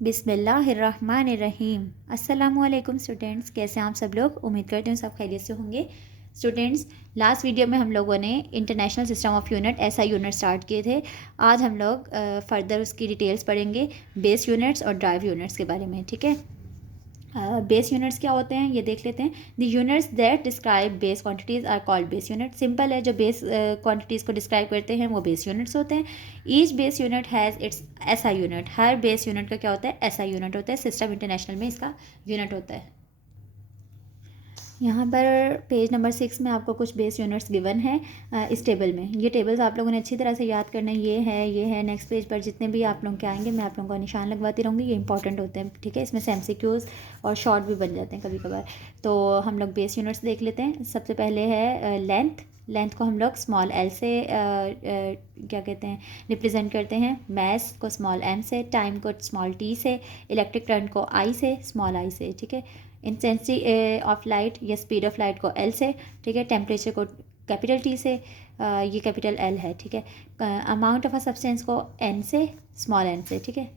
बिस्मिल्लाहिर्रहमानिर्रहीम। अस्सलामुअलैकुम स्टूडेंट्स, कैसे हैं आप सब लोग। उम्मीद करते हैं सब खैरियत से होंगे। स्टूडेंट्स, लास्ट वीडियो में हम लोगों ने इंटरनेशनल सिस्टम ऑफ यूनिट ऐसा यूनिट स्टार्ट किए थे। आज हम लोग फर्दर उसकी डिटेल्स पढ़ेंगे, बेस यूनिट्स और ड्राइव यूनिट्स के बारे में। ठीक है, बेस यूनिट्स क्या होते हैं ये देख लेते हैं। The units that describe base quantities are called base unit. Simple है, जो बेस क्वांटिटीज़ को डिस्क्राइब करते हैं वो बेस यूनिट्स होते हैं। Each base unit has its ऐसा यूनिट। हर बेस यूनिट का क्या होता है, ऐसा यूनिट होता है। सिस्टम इंटरनेशनल में इसका यूनिट होता है। यहाँ पर पेज नंबर 6 में आपको कुछ बेस यूनिट्स गिवन है इस टेबल में। ये टेबल्स आप लोगों ने अच्छी तरह से याद करना है। ये है। नेक्स्ट पेज पर जितने भी आप लोग के आएंगे मैं आप लोगों को निशान लगवाती रहूँगी। ये इंपॉर्टेंट होते हैं, ठीक है। इसमें से MCQs और शॉर्ट भी बन जाते हैं कभी कभार। तो हम लोग बेस यूनिट्स देख लेते हैं। सबसे पहले है लेंथ को हम लोग स्मॉल एल से क्या कहते हैं रिप्रेजेंट करते हैं। मैस को स्मॉल m से, टाइम को स्मॉल t से, इलेक्ट्रिक करंट को I से, स्मॉल I से, ठीक है। इंटेंसिटी ऑफ लाइट या स्पीड ऑफ लाइट को L से, ठीक है। टेम्परेचर को कैपिटल T से, ये कैपिटल L है, ठीक है। अमाउंट ऑफ अ सब्सटेंस को N से, स्मॉल n से, ठीक है।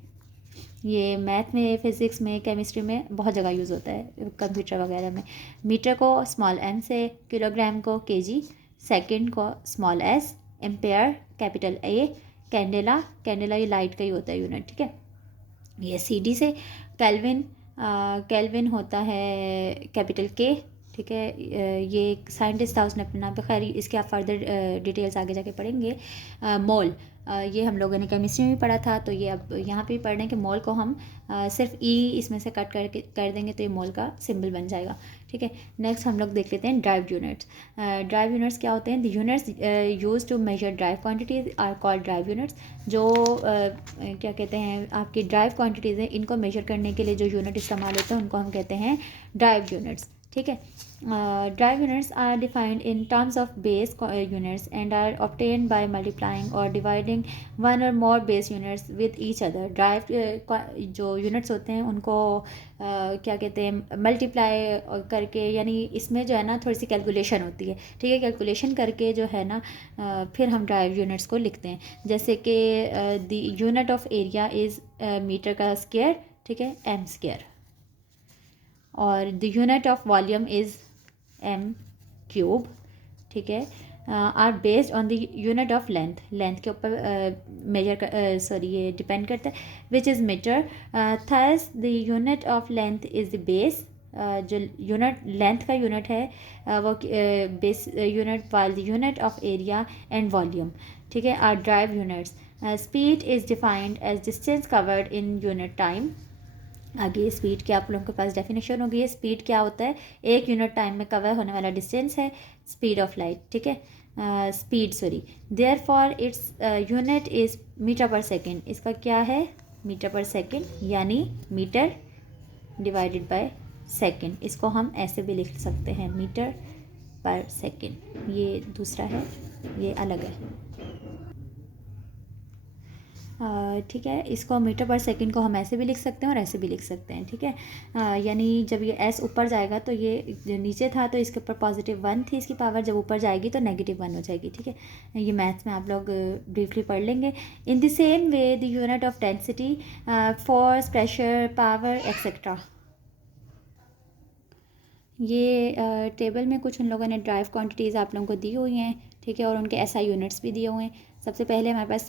ये मैथ में, फिज़िक्स में, केमिस्ट्री में बहुत जगह यूज़ होता है, कंप्यूटर वगैरह में। मीटर को स्मॉल m से, किलोग्राम को kg, सेकंड को small s, ampere capital A, candela ये लाइट का ही होता है यूनिट, ठीक है। ये CD से। केल्विन होता है कैपिटल K, ठीक है। ये एक साइंटिस्ट था, उसने अपने नाम पे, खैर इसके आप फर्दर डिटेल्स आगे जाके पढ़ेंगे। मोल, ये हम लोगों ने केमिस्ट्री में भी पढ़ा था, तो ये अब यहाँ पे भी पढ़ रहे हैं कि मोल को हम सिर्फ E इसमें से कट करके कर देंगे तो ये मोल का सिंबल बन जाएगा, ठीक है। नेक्स्ट हम लोग देख लेते हैं ड्राइव यूनिट्स। ड्राइव यूनिट्स क्या होते हैं। The units used to measure drive quantities are called drive units. जो क्या कहते हैं आपकी ड्राइव क्वांटिटीज़ हैं, इनको मेजर करने के लिए जो यूनिट इस्तेमाल होते हैं उनको हम कहते हैं ड्राइव यूनिट्स, ठीक है। Drive units are defined in terms of base units and are obtained by multiplying or dividing one or more base units with each other. Drive जो यूनिट्स होते हैं उनको क्या कहते हैं मल्टीप्लाई करके, यानी इसमें जो है ना थोड़ी सी कैलकुलेशन होती है, ठीक है। कैलकुलेशन करके जो है ना फिर हम ड्राइव यूनिट्स को लिखते हैं। जैसे कि the unit of area is metre का स्क्वायर, ठीक है, m स्क्वायर। और the unit of volume is m cube, ठीक है। Are based on the unit of length के ऊपर मेजर ये डिपेंड करता है, which is metre. Thus the unit of length is the base. जो यूनिट लेंथ का यूनिट है वो base unit, while the unit of area and volume, ठीक है, are drive units. Speed is defined as distance covered in unit time. आगे speed की आप लोगों के पास डेफिनेशन होगी। स्पीड क्या होता है, एक यूनिट टाइम में कवर होने वाला डिस्टेंस है स्पीड ऑफ लाइट, ठीक है। Therefore its unit is metre per second. इसका क्या है, मीटर पर सेकेंड, यानी मीटर डिवाइडेड बाय सेकेंड। इसको हम ऐसे भी लिख सकते हैं, मीटर पर सेकेंड। ये दूसरा है, ये अलग है, ठीक है। इसको मीटर पर सेकंड को हम ऐसे भी लिख सकते हैं और ऐसे भी लिख सकते हैं, ठीक है। यानी जब ये s ऊपर जाएगा तो ये नीचे था तो इसके ऊपर +1 थी इसकी पावर, जब ऊपर जाएगी तो -1 हो जाएगी, ठीक है। ये मैथ्स में आप लोग ब्रीफली पढ़ लेंगे। In the same way the unit of density, force, pressure, power etcetera. ये टेबल में कुछ उन लोगों ने ड्राइव क्वांटिटीज़ आप लोगों को दी हुई हैं, ठीक है, और उनके SI यूनिट्स भी दिए हुए हैं। सबसे पहले हमारे पास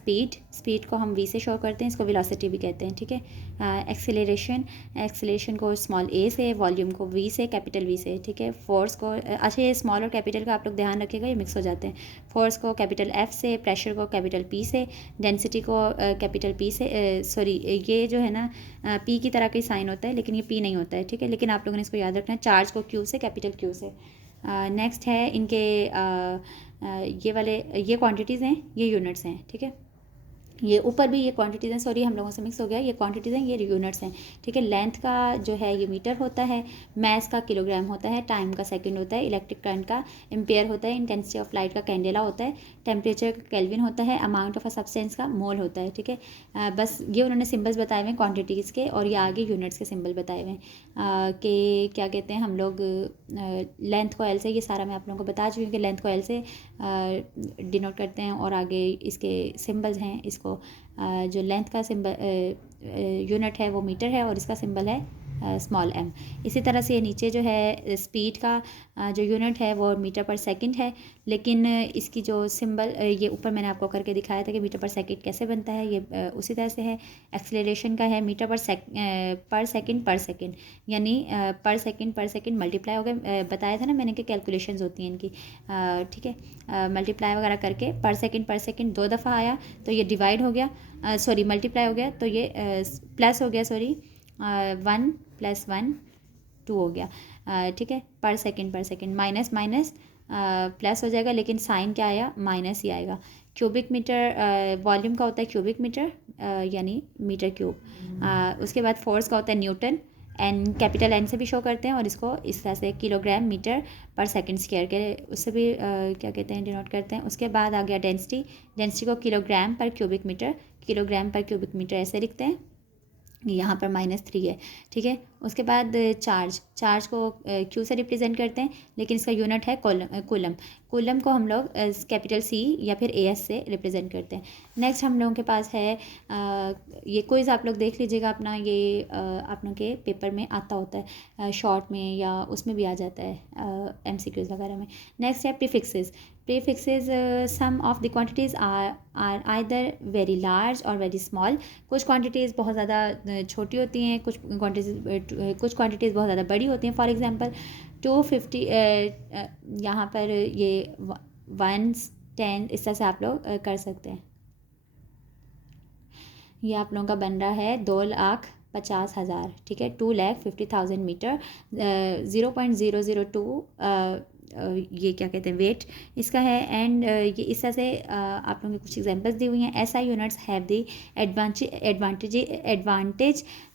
स्पीड को हम V से शो करते हैं, इसको वेलोसिटी भी कहते हैं, ठीक है। एक्सेलरेशन को स्मॉल a से, वॉल्यूम को V से, कैपिटल V से, ठीक है। फोर्स को अच्छा, ये स्मॉल और कैपिटल का आप लोग ध्यान रखिएगा, ये मिक्स हो जाते हैं। फोर्स को कैपिटल F से, प्रेशर को कैपिटल P से, डेंसिटी को कैपिटल P से, ये जो है ना P की तरह का ही साइन होता है लेकिन ये P नहीं होता है, ठीक है, लेकिन आप लोगों ने इसको याद रखना है। चार्ज को Q से, कैपिटल Q से। नेक्स्ट है इनके ये वाले, ये क्वांटिटीज़ हैं, ये यूनिट्स हैं, ठीक है। ये ऊपर भी ये क्वांटिटीज़ हैं, सॉरी हम लोगों से मिक्स हो गया, ये क्वांटिटीज़ हैं, ये यूनिट्स हैं, ठीक है। लेंथ का जो है ये मीटर होता है, मैस का किलोग्राम होता है, टाइम का सेकंड होता है, इलेक्ट्रिक करंट का एम्पेयर होता है, इंटेंसिटी ऑफ लाइट का कैंडेला होता है, टेम्परेचर का केल्विन होता है, अमाउंट ऑफ अ सब्सटेंस का मोल होता है, ठीक है। बस ये उन्होंने सिम्बल्स बताए हुए हैं क्वान्टिटीज़ के, और ये आगे यूनिट्स के सिम्बल बताए हुए हैं कि क्या कहते हैं हम लोग लेंथ को एल से, ये सारा मैं आप लोगों को बता चुकी हूँ कि लेंथ को एल से डिनोट करते हैं, और आगे इसके सिम्बल्स हैं। इसको जो लेंथ का सिंबल यूनिट है वो मीटर है और इसका सिंबल है स्मॉल m। इसी तरह से नीचे जो है स्पीड का जो यूनिट है वो मीटर पर सेकंड है, लेकिन इसकी जो सिंबल ये ऊपर मैंने आपको करके दिखाया था कि मीटर पर सेकंड कैसे बनता है, ये उसी तरह से है। एक्सेलरेशन का है मीटर पर सेकंड, यानी पर सेकंड मल्टीप्लाई हो गए, बताया था ना मैंने कि कैलकुलेशंस होती हैं इनकी, ठीक है। मल्टीप्लाई वगैरह करके पर सेकंड 2 दफ़ा आया तो ये डिवाइड हो गया, सॉरी मल्टीप्लाई हो गया तो ये प्लस हो गया, सॉरी 1 + 1 2 हो गया, ठीक है। पर सेकंड माइनस प्लस हो जाएगा, लेकिन साइन क्या आया, माइनस ही आएगा। क्यूबिक मीटर वॉल्यूम का होता है क्यूबिक मीटर, यानी मीटर क्यूब। उसके बाद फोर्स का होता है न्यूटन, एन कैपिटल एन से भी शो करते हैं, और इसको इस तरह से किलोग्राम मीटर पर सेकंड स्क्वायर के उससे भी क्या कहते हैं, डिनोट करते हैं। उसके बाद आ गया डेंसिटी को किलोग्राम पर क्यूबिक मीटर ऐसे लिखते हैं, यहाँ पर -3 है, ठीक है। उसके बाद चार्ज को क्यू से रिप्रेजेंट करते हैं, लेकिन इसका यूनिट है कूलम को हम लोग कैपिटल C या फिर AS से रिप्रेजेंट करते हैं। नेक्स्ट हम लोगों के पास है ये क्विज़ आप लोग देख लीजिएगा अपना, ये आप लोगों के पेपर में आता होता है, शॉर्ट में या उसमें भी आ जाता है MCQs वगैरह में। नेक्स्ट है prefixes some of the quantities are either very large और वेरी स्मॉल। कुछ क्वांटिटीज़ बहुत ज़्यादा छोटी होती हैं, कुछ क्वांटिटीज़ बहुत ज़्यादा बड़ी होती हैं। फॉर एग्जांपल 250 यहाँ पर ये 1 10 इस तरह से आप लोग कर सकते हैं। ये आप लोगों का बन रहा है 2,50,000, ठीक है। 2,50,000 मीटर, 0.002 ये क्या कहते हैं वेट इसका है। एंड ये इस तरह से आप लोगों की कुछ एग्जांपल्स दी हुई हैं। SI units have the advantage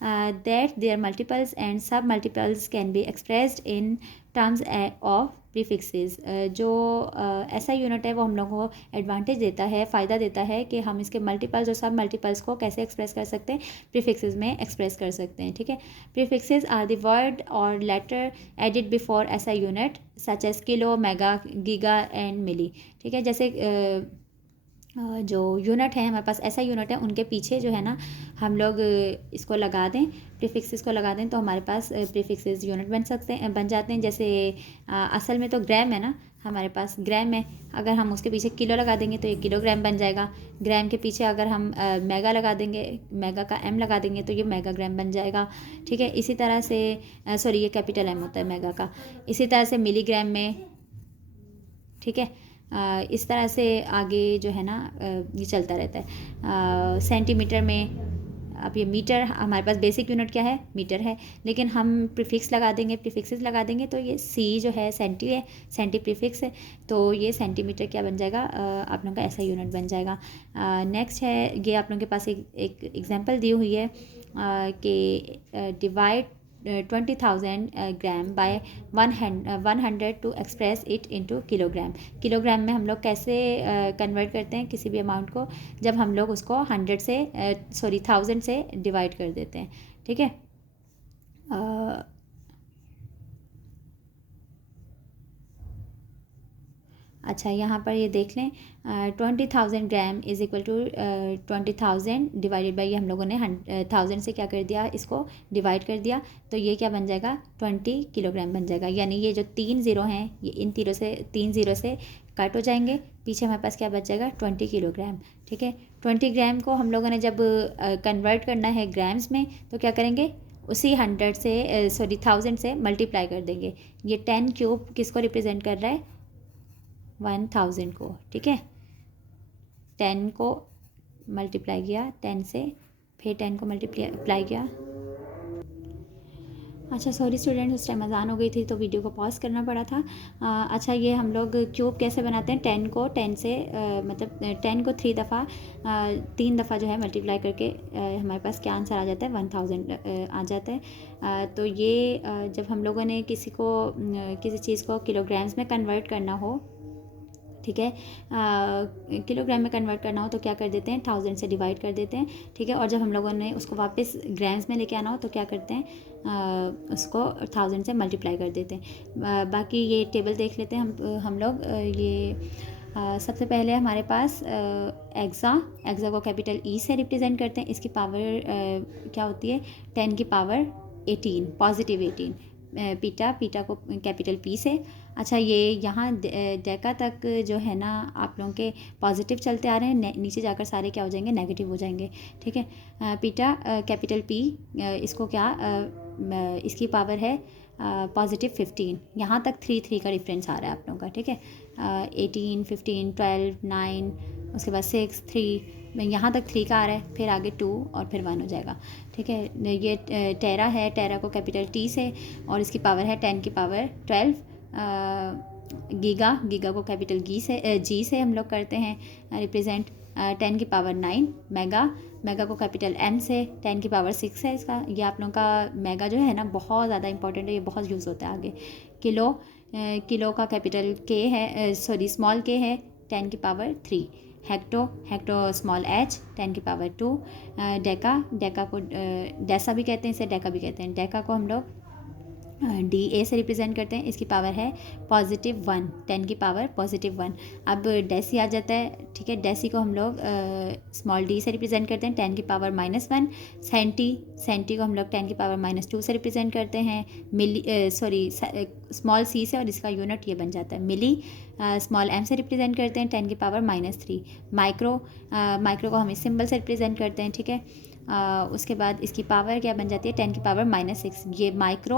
that their multiples and sub multiples can be expressed in terms of prefixes. जो SI यूनिट है वो हम लोगों को एडवांटेज देता है, फ़ायदा देता है कि हम इसके मल्टीपल्स और सब मल्टीपल्स को कैसे एक्सप्रेस कर सकते हैं, प्रीफिक्सेस में एक्सप्रेस कर सकते हैं, ठीक है। Prefixes are the word or letter added before SI unit such as kilo, mega, giga and milli, ठीक है। जैसे जो यूनिट है हमारे पास ऐसा यूनिट है, उनके पीछे जो है ना हम लोग इसको लगा दें, प्रीफिक्सेस को लगा दें, तो हमारे पास प्रीफिक्सेस यूनिट बन जाते हैं। जैसे असल में तो ग्राम है ना, हमारे पास ग्राम है, अगर हम उसके पीछे किलो लगा देंगे तो ये किलोग्राम बन जाएगा। ग्राम के पीछे अगर हम मेगा लगा देंगे, मेगा का M लगा देंगे तो ये मेगाग्राम बन जाएगा, ठीक है। इसी तरह से सॉरी ये कैपिटल M होता है मेगा का। इसी तरह से मिलीग्राम में, ठीक है। इस तरह से आगे जो है ना ये चलता रहता है। सेंटीमीटर में, अब ये मीटर हमारे पास बेसिक यूनिट क्या है, मीटर है, लेकिन हम प्रीफिक्सेस लगा देंगे तो ये C जो है सेंटी प्रीफिक्स है, तो ये सेंटीमीटर क्या बन जाएगा, आप लोगों का ऐसा यूनिट बन जाएगा। नेक्स्ट है, ये आप लोगों के पास एक एग्जांपल दी हुई है कि divide 20,000 gram by 100 to express it into kilogram में हम लोग कैसे कन्वर्ट करते हैं किसी भी अमाउंट को, जब हम लोग उसको 1,000 से डिवाइड कर देते हैं, ठीक है। अच्छा यहाँ पर ये देख लें, 20,000 gram is equal to 20,000 divided by, हम लोगों ने 1,000 से क्या कर दिया, इसको डिवाइड कर दिया, तो ये क्या बन जाएगा, 20 किलोग्राम बन जाएगा। यानी ये जो 3 ज़ीरो हैं ये इन 3 ज़ीरो से कट हो जाएंगे, पीछे हमारे पास क्या बच जाएगा, 20 किलोग्राम, ठीक है। 20 ग्राम को हम लोगों ने जब कन्वर्ट करना है ग्राम्स में, तो क्या करेंगे, उसी 1,000 से मल्टीप्लाई कर देंगे। ये 10 क्यूब किसको रिप्रेजेंट कर रहा है, 1,000 को, ठीक है। 10 को मल्टीप्लाई किया 10 से, फिर 10 को मल्टीप्लाई किया। अच्छा सॉरी स्टूडेंट, उस टाइम अजान हो गई थी तो वीडियो को पॉज करना पड़ा था। अच्छा ये हम लोग क्यूब कैसे बनाते हैं, 10 को 10 से मतलब 10 को 3 दफ़ा जो है मल्टीप्लाई करके हमारे पास क्या आंसर आ जाता है, 1,000 आ जाता है। तो ये जब हम लोगों ने किसी चीज़ को किलोग्राम्स में कन्वर्ट करना हो, ठीक है, किलोग्राम में कन्वर्ट करना हो तो क्या कर देते हैं, 1,000 से डिवाइड कर देते हैं, ठीक है। और जब हम लोगों ने उसको वापस ग्राम्स में लेके आना हो तो क्या करते हैं, उसको 1,000 से मल्टीप्लाई कर देते हैं। बाकी ये टेबल देख लेते हैं हम लोग, ये सबसे पहले हमारे पास एक्सा को कैपिटल ई से रिप्रेजेंट करते हैं। इसकी पावर क्या होती है, 10 की पावर 18, पॉजिटिव 18। पीटा को कैपिटल पी से। अच्छा, ये यहाँ डेका तक जो है ना आप लोगों के पॉजिटिव चलते आ रहे हैं, नीचे जाकर सारे क्या हो जाएंगे, नेगेटिव हो जाएंगे। ठीक है, पीटा कैपिटल पी, इसको क्या इसकी पावर है पॉजिटिव 15। यहाँ तक 3 का डिफरेंस आ रहा है आप लोगों का। ठीक है, 18, 15, 12, 9, उसके बाद 6, 3, यहाँ तक 3 का आ रहा है, फिर आगे 2 और फिर 1 हो जाएगा। ठीक है, ये टेरा है, टेरा को कैपिटल टी से और इसकी पावर है 10 की पावर 12। गीगा को कैपिटल जी से हम लोग करते हैं रिप्रेजेंट, 10 की पावर 9। मेगा को कैपिटल एम से, 10 की पावर 6 है इसका। ये आप लोगों का मेगा जो है ना बहुत ज़्यादा इंपॉर्टेंट है, ये बहुत यूज़ होता है आगे। किलो का कैपिटल के है, स्मॉल के है, 10 की पावर 3। हेक्टो स्मॉल एच, 10 की पावर 2। डेका को डेसा भी कहते हैं, इसे डेका भी कहते हैं। डेका को हम लोग डी ए से रिप्रेजेंट करते हैं, इसकी पावर है पॉजिटिव 1, 10 की पावर पॉजिटिव 1। अब डेसी आ जाता है। ठीक है, डेसी को हम लोग स्मॉल डी से रिप्रेजेंट करते हैं, 10 की पावर -1। सेंटी को हम लोग 10 की पावर -2 से रिप्रेजेंट करते हैं। स्मॉल सी से, और इसका यूनिट ये बन जाता है मिली। स्मॉल एम से रिप्रेजेंट करते हैं, 10 की पावर -3। माइक्रो को हम इस सिंबल से रिप्रेजेंट करते हैं। ठीक है, उसके बाद इसकी पावर क्या बन जाती है, 10 की पावर -6। ये माइक्रो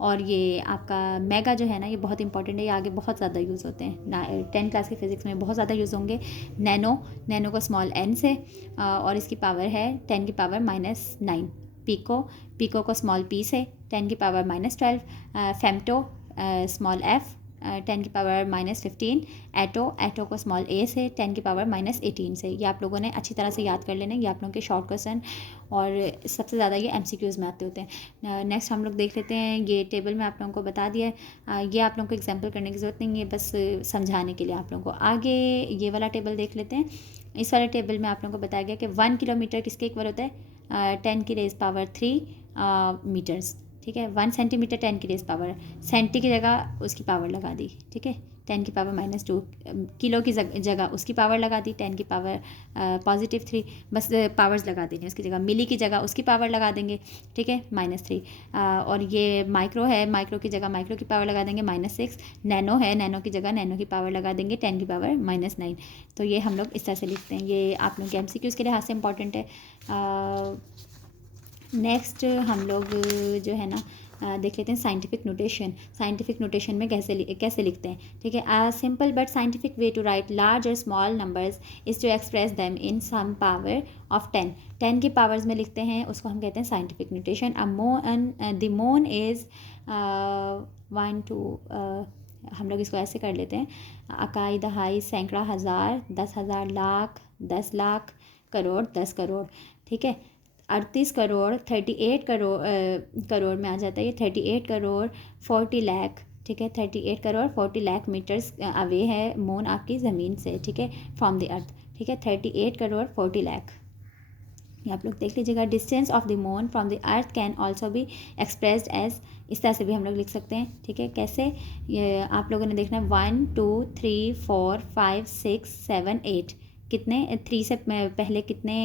और ये आपका मेगा जो है ना, ये बहुत इंपॉर्टेंट है, ये आगे बहुत ज़्यादा यूज़ होते हैं। 10 क्लास के फिजिक्स में बहुत ज़्यादा यूज़ होंगे। नैनो को स्मॉल एन से और इसकी पावर है 10 की पावर -9। पीको को स्मॉल पी से, 10 की पावर -12। फेम्टो स्मॉल एफ, 10 की पावर -15। एटो को स्मॉल ए से, 10 की पावर -18 से। ये आप लोगों ने अच्छी तरह से याद कर लेना, ये आप लोगों के शॉर्ट क्वेश्चन और सबसे ज़्यादा ये MCQs में आते होते हैं। नेक्स्ट हम लोग देख लेते हैं, ये टेबल में आप लोगों को बता दिया है। ये आप लोगों को एग्जाम्पल करने की ज़रूरत नहीं है, बस समझाने के लिए आप लोगों को। आगे ये वाला टेबल देख लेते हैं। इस वाले टेबल में आप लोगों को बताया गया कि 1 किलोमीटर किसके इक्वल होता है, 10 की रेज़ पावर 3 मीटर्स। ठीक है, 1 सेंटीमीटर 10 की रेज़ पावर, सेंटी की जगह उसकी पावर लगा दी। ठीक है, 10 की पावर -2। किलो की जगह उसकी पावर लगा दी, 10 की पावर पॉजिटिव 3। बस पावर्स लगा देंगे उसकी जगह। मिली की जगह उसकी पावर लगा देंगे। ठीक है, -3। और ये माइक्रो है, माइक्रो की जगह माइक्रो की पावर लगा देंगे, -6। नैनो है, नैनो की जगह नैनो की पावर लगा देंगे, 10 की पावर -9। तो ये हम लोग इस तरह से लिखते हैं। ये आप लोग के MCQs के लिहाज से इंपॉर्टेंट है। नेक्स्ट हम लोग जो है ना देख लेते हैं साइंटिफिक नोटेशन में कैसे लिखते हैं। ठीक है, a simple but scientific way to write large or small numbers is to express them in some power of 10 की पावर्स में लिखते हैं, उसको हम कहते हैं साइंटिफिक नोटेशन। द मोन इज़ 1 2, हम लोग इसको ऐसे कर लेते हैं, इकाई, दहाई, सैकड़ा, हज़ार, 10,000, लाख, 10 लाख, करोड़, 10 करोड़। ठीक है, 38 करोड़, 38 करोड़ में आ जाता है ये, 38 करोड़ 40 लाख। ठीक है, 38 करोड़ 40 लाख मीटर्स अवे है मून आपकी ज़मीन से। ठीक है, फ्रॉम द अर्थ। ठीक है, 38 करोड़ 40 लाख। ये आप लोग देख लीजिएगा। Distance of the moon from the earth can also be expressed as, इस तरह से भी हम लोग लिख सकते हैं। ठीक है, कैसे, ये आप लोगों ने देखना है 1 2 3 4 5 6 7 8। कितने 3 से पहले कितने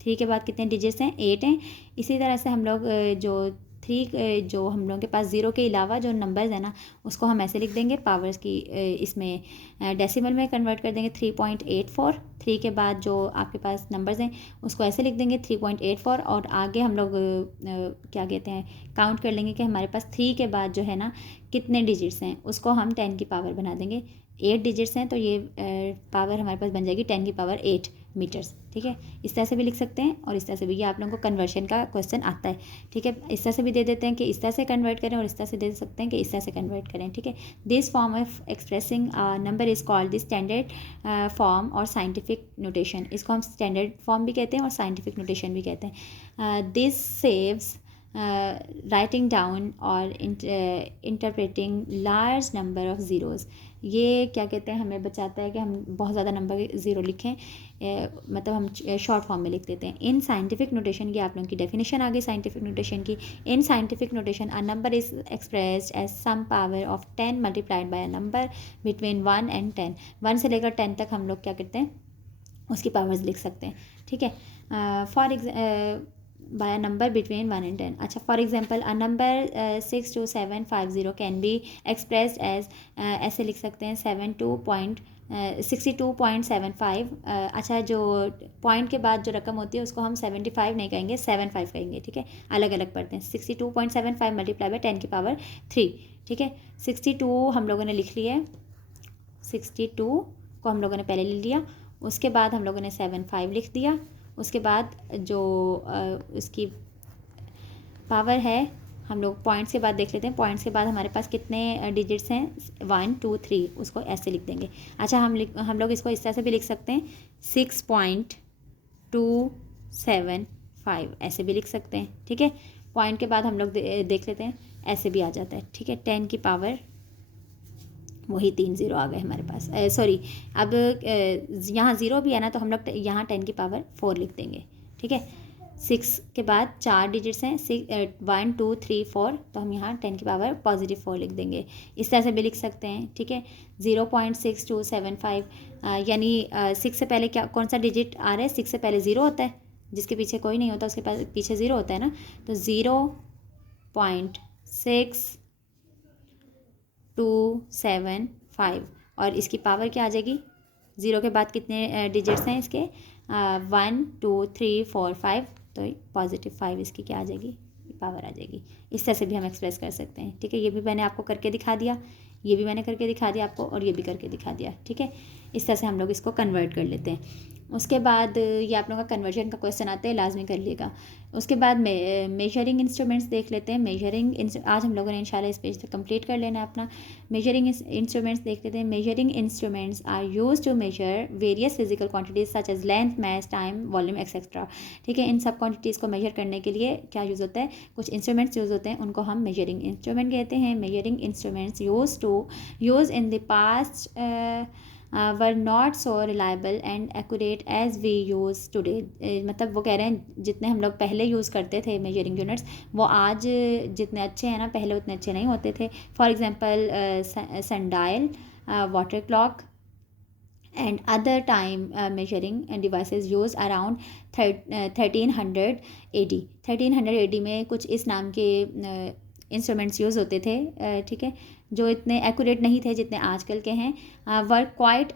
3 के बाद कितने डिजिट्स हैं, 8 हैं। इसी तरह से हम लोग जो 3 जो हम लोगों के पास 0 के अलावा जो नंबर्स हैं ना, उसको हम ऐसे लिख देंगे पावर्स की, इसमें डेसिमल में कन्वर्ट कर देंगे 3.84। 3 के बाद जो आपके पास नंबर्स हैं उसको ऐसे लिख देंगे 3.84, और आगे हम लोग क्या कहते हैं काउंट कर लेंगे कि हमारे पास 3 के बाद जो है ना कितने डिजिट्स हैं, उसको हम 10 की पावर बना देंगे। 8 डिजिट्स हैं तो ये पावर हमारे पास बन जाएगी 10 की पावर 8 मीटर्स। ठीक है, इस तरह से भी लिख सकते हैं और इस तरह से भी। ये आप लोगों को कन्वर्शन का क्वेश्चन आता है। ठीक है, इस तरह से भी दे देते हैं कि इस तरह से कन्वर्ट करें, और इस तरह से दे सकते हैं कि इस तरह से कन्वर्ट करें। ठीक है, this form of expressing number is called the standard form और साइंटिफिक नोटेशन। इसको हम स्टैंडर्ड फॉर्म भी कहते हैं और साइंटिफिक नोटेशन भी कहते हैं। This saves writing down or interpreting large number of zeros। ये क्या कहते हैं, हमें बचाता है कि हम बहुत ज़्यादा नंबर 0 लिखें, मतलब हम शॉर्ट फॉर्म में लिख देते हैं। इन साइंटिफिक नोटेशन की आप लोगों की डेफिनेशन आ गई साइंटिफिक नोटेशन की। In scientific notation a number is expressed as some power of 10 multiplied by a number between 1 and 10। 1 से लेकर 10 तक हम लोग क्या करते हैं, उसकी पावर्स लिख सकते हैं, ठीक है। For by a number between 1 and 10। अच्छा, for example a number 62750 can be expressed as, ऐसे लिख सकते हैं 62.75। अच्छा, जो पॉइंट के बाद जो रकम होती है उसको हम 75 नहीं कहेंगे, 75 कहेंगे, ठीक है। अलग अलग पढ़ते हैं। 62.75 मल्टीप्लाई बाय 10 की पावर 3, ठीक है। 62 हम लोगों ने लिख लिया है, 62 को हम लोगों ने पहले ले लिया, उसके बाद हम लोगों ने 75 लिख दिया, उसके बाद जो उसकी पावर है, हम लोग पॉइंट्स के बाद देख लेते हैं। पॉइंट्स के बाद हमारे पास कितने डिजिट्स हैं, 1 2 3, उसको ऐसे लिख देंगे। अच्छा, हम लोग इसको इस तरह से भी लिख सकते हैं, 6.275 ऐसे भी लिख सकते हैं, ठीक है। पॉइंट के बाद हम लोग देख लेते हैं, ऐसे भी आ जाता है, ठीक है। 10 की पावर वही 3 0 आ गए हमारे पास, सॉरी, अब यहाँ 0 भी है ना, तो हम लोग यहाँ 10 की पावर 4 लिख देंगे, ठीक है। 6 के बाद 4 डिजिट्स हैं, 1 2 3 4, तो हम यहाँ 10 की पावर पॉजिटिव 4 लिख देंगे। इस तरह से भी लिख सकते हैं, ठीक है। 0.6275, यानी 6 से पहले क्या, कौन सा डिजिट आ रहा है, 6 से पहले 0 होता है, जिसके पीछे कोई नहीं होता उसके पास पीछे 0 होता है ना, तो 0.6275, और इसकी पावर क्या आ जाएगी, 0 के बाद कितने डिजिट्स हैं इसके, 1 2 3 4 5, तो पॉजिटिव 5 इसकी क्या आ जाएगी, पावर आ जाएगी। इस तरह से भी हम एक्सप्रेस कर सकते हैं, ठीक है। ये भी मैंने आपको करके दिखा दिया, ये भी मैंने करके दिखा दिया आपको, और ये भी करके दिखा दिया, ठीक है। इस तरह से हम लोग इसको कन्वर्ट कर लेते हैं। उसके बाद ये आप लोगों का कन्वर्जन का क्वेश्चन आता है, लाजमी कर लिएगा। उसके बाद मेजरिंग इंस्ट्रूमेंट्स देख लेते हैं। आज हम लोगों ने इंशाल्लाह इस पेज से कंप्लीट कर लेना है अपना। मेजरिंग इंस्ट्रूमेंट्स देख लेते हैं। Measuring instruments are used to measure various physical quantities such as length, mass, time, volume etcetera, ठीक है। इन सब क्वांटिटीज़ को मेजर करने के लिए क्या यूज़ होता है, कुछ इंस्ट्रूमेंट्स यूज़ होते हैं, उनको हम मेजरिंग इंस्ट्रूमेंट कहते हैं। Measuring instruments used in the past were not so reliable and accurate as we use today. मतलब वो कह रहे हैं जितने हम लोग पहले यूज़ करते थे मेजरिंग यूनिट्स, वो आज जितने अच्छे हैं ना, पहले उतने अच्छे नहीं होते थे। For example sundial, water clock and other time measuring devices used around 1300 AD में कुछ इस नाम के इंस्ट्रूमेंट्स यूज़ होते थे, ठीक है, जो इतने एक्यूरेट नहीं थे जितने आजकल के हैं। वर क्वाइट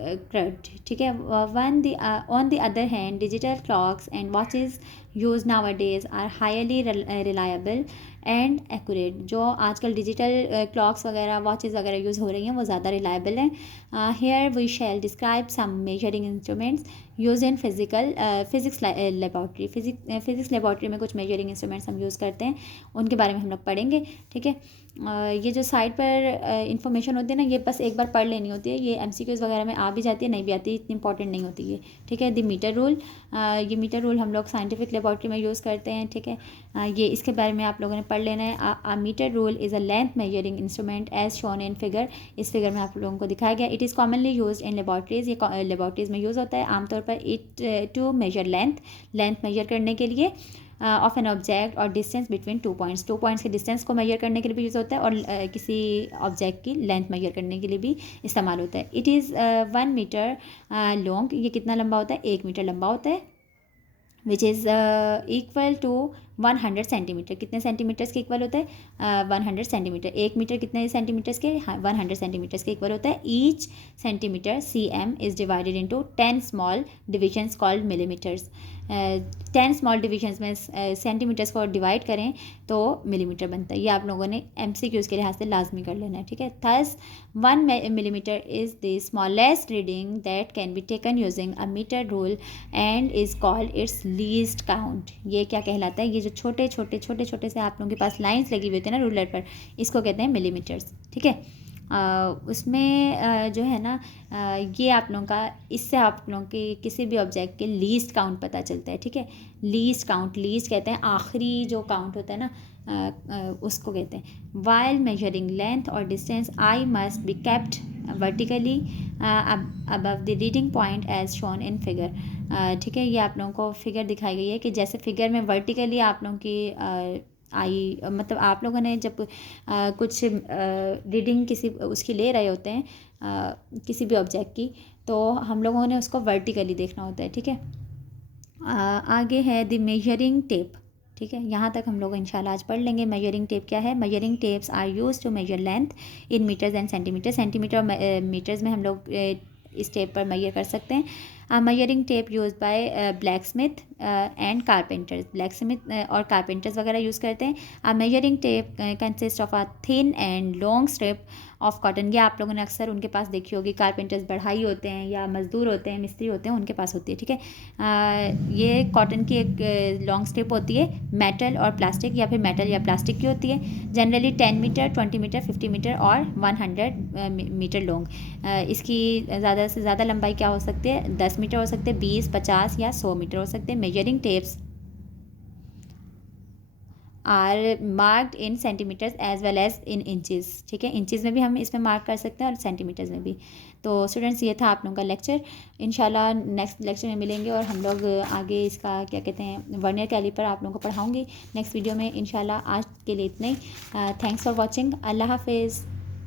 correct, ठीक है। On the other hand, digital clocks and watches used nowadays are highly reliable and accurate. जो आजकल डिजिटल क्लॉक्स वगैरह, वॉचेस वगैरह यूज़ हो रही हैं, वो ज़्यादा रिलायबल हैं। Here we shall describe some measuring instruments used in physics laboratory. Physics laboratory में कुछ मेजरिंग इंस्ट्रूमेंट्स हम यूज़ करते हैं, उनके बारे में हम लोग पढ़ेंगे, ठीक है। ये जो साइड पर इंफॉर्मेशन होती है ना, ये बस एक बार पढ़ लेनी होती है। ये MCQs वगैरह में आ भी जाती है, नहीं भी आती, इतनी इंपॉर्टेंट नहीं होती है, ठीक है। द मीटर रूल, ये मीटर रूल हम लोग साइंटिफिक लेबॉर्ट्री में यूज़ करते हैं, ठीक है। ये इसके बारे में आप लोगों ने पढ़ लेना है। A metre rule is a length measuring instrument as shown in figure. इस फिगर में आप लोगों को दिखाया गया। It is commonly use in laboratories, ये लेबॉर्ट्रीज़ में यूज़ होता है आमतौर पर। It to measure length measure करने के लिए of an object or distance between 2 points. 2 points के डिस्टेंस को मेजर करने के लिए भी यूज़ होता है, और किसी ऑब्जेक्ट की लेंथ मेजर करने के लिए भी इस्तेमाल होता है। इट इज़ 1 मीटर लॉन्ग, ये कितना लंबा होता है, 1 मीटर लंबा होता है। Which is equal to 100 centimetre. कितने सेंटीमीटर्स के इक्वल होता है, 100 सेंटीमीटर। 1 मीटर कितने सेंटीमीटर्स के, 100 सेंटीमीटर्स के इक्वल होता है। Each centimetre CM is divided into 10 small divisions called millimetres. 10 small divisions में सेंटीमीटर्स को डिवाइड करें तो मिलीमीटर बनता है। ये आप लोगों ने MCQs के लिहाज से लाजमी कर लेना है, ठीक है। Thus 1 millimetre is the smallest reading that can be taken using a metre rule and is called its least count. ये क्या कहलाता है, ये जो छोटे छोटे से आप लोगों के पास लाइंस लगी हुई होती है ना रूलर पर, इसको कहते हैं मिलीमीटर्स, ठीक है। उसमें जो है ना ये आप लोगों का, इससे आप लोगों के किसी भी ऑब्जेक्ट के लीस्ट काउंट पता चलता है, ठीक है। लीस्ट काउंट, लीस्ट कहते हैं आखिरी जो काउंट होता है ना, उसको कहते हैं। वाइल मेजरिंग लेंथ और distance I must be kept vertically above the reading point as shown in figure। ठीक है, ये आप लोगों को फिगर दिखाई गई है कि जैसे फिगर में वर्टिकली आप लोगों की आई, मतलब आप लोगों ने जब कुछ रीडिंग किसी उसकी ले रहे होते हैं किसी भी ऑब्जेक्ट की, तो हम लोगों ने उसको वर्टिकली देखना होता है, ठीक है। आगे है द मेजरिंग टेप, ठीक है। यहाँ तक हम लोग इंशाल्लाह आज पढ़ लेंगे। मेजरिंग टेप क्या है? Measuring tapes are used to measure length in metres and centimetre. Centimetre और मीटर्स में हम लोग इस टेप पर मेजर कर सकते हैं। Measuring tape use by black Smith and carpenters, black Smith और कारपेंटर्स वगैरह यूज़ करते हैं। Measuring tape consist of a thin and long strip of cotton. ये आप लोगों ने अक्सर उनके पास देखी होगी, कारपेंटर्स बढ़ाई होते हैं या मज़दूर होते हैं, मिस्त्री होते हैं, उनके पास होती है, ठीक है। ये कॉटन की एक लॉन्ग स्ट्रिप होती है, मेटल और प्लास्टिक या फिर मेटल या प्लास्टिक की होती है। जनरली 10 मीटर, 20 मीटर, 50 मीटर और 100 मीटर लॉन्ग। इसकी ज़्यादा से ज़्यादा लंबाई क्या हो सकती है? 10 मीटर हो सकते हैं, 20, 50 या 100 मीटर हो सकते हैं। Measuring tapes are marked in centimetres as well as in inches, ठीक है। इंचज़ में भी हम इसमें मार्क कर सकते हैं और सेंटीमीटर्स में भी। तो स्टूडेंट्स, ये था आप लोगों का लेक्चर। इंशाल्लाह नेक्स्ट लेक्चर में मिलेंगे और हम लोग आगे इसका क्या कहते हैं वर्नियर कैलिपर आप लोगों को पढ़ाऊँगी नेक्स्ट वीडियो में इंशाल्लाह। आज के लिए इतना ही। Thanks for watching. अल्लाह हाफिज़।